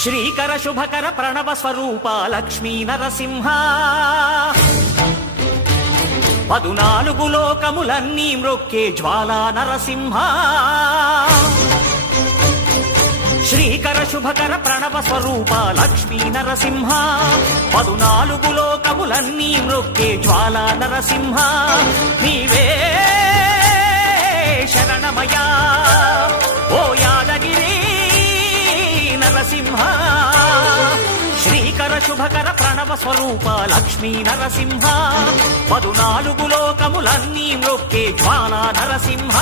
శ్రీకర శుభకర ప్రణవ స్వరూప లక్ష్మీ నరసింహ 14 లోకములన్నీ మ్రొక్కే జ్వాలా నరసింహ శ్రీకర శుభకర ప్రణవ స్వరూప లక్ష్మీ నరసింహ 14 లోకములన్నీ మ్రొక్కే జ్వాలా నరసింహ నీవే శరణమయా ఓ యాదగిరి నరసింహ శ్రీకర శుభకర ప్రణవ స్వరూప లక్ష్మీ నరసింహ 14 లోకములన్నీ మ్రొక్కే జ్వాలా నరసింహ